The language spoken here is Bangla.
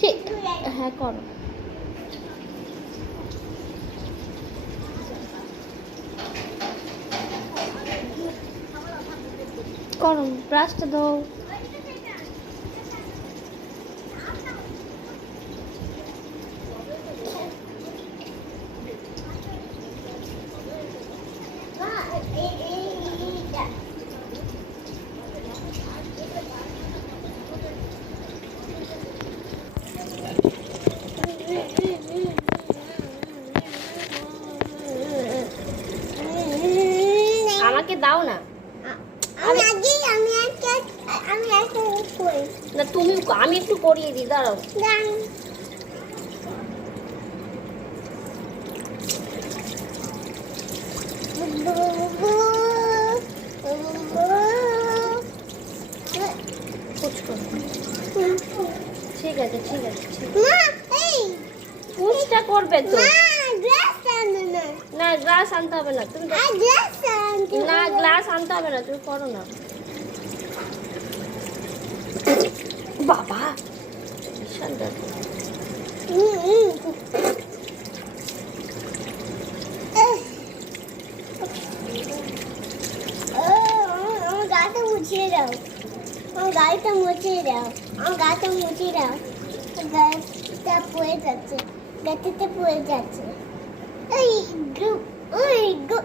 ঠিক হ্যাঁ করো করো ব্রাশটা দাও। আমাকে দাও না। না তুমি, আমি একটু করিয়ে দিই, দাঁড়াও। ঠিক আছে ঠিক আছে পুষটা করবে তো। না গ্লাস আনতে হবে না, তুমি না গ্লাস আনতে হবে না, তুমি করো না। বাবা বিশাল ব্যাপার। আমার গাটা মুছিয়ে দাও, আমার গাড়িটা মুছিয়ে দাও, আমার গাটা মুছিয়ে দাও। গাড়িটা পড়ে যাচ্ছে, গাড়িতে পড়ে যাচ্ছে। ওই গু ওই গু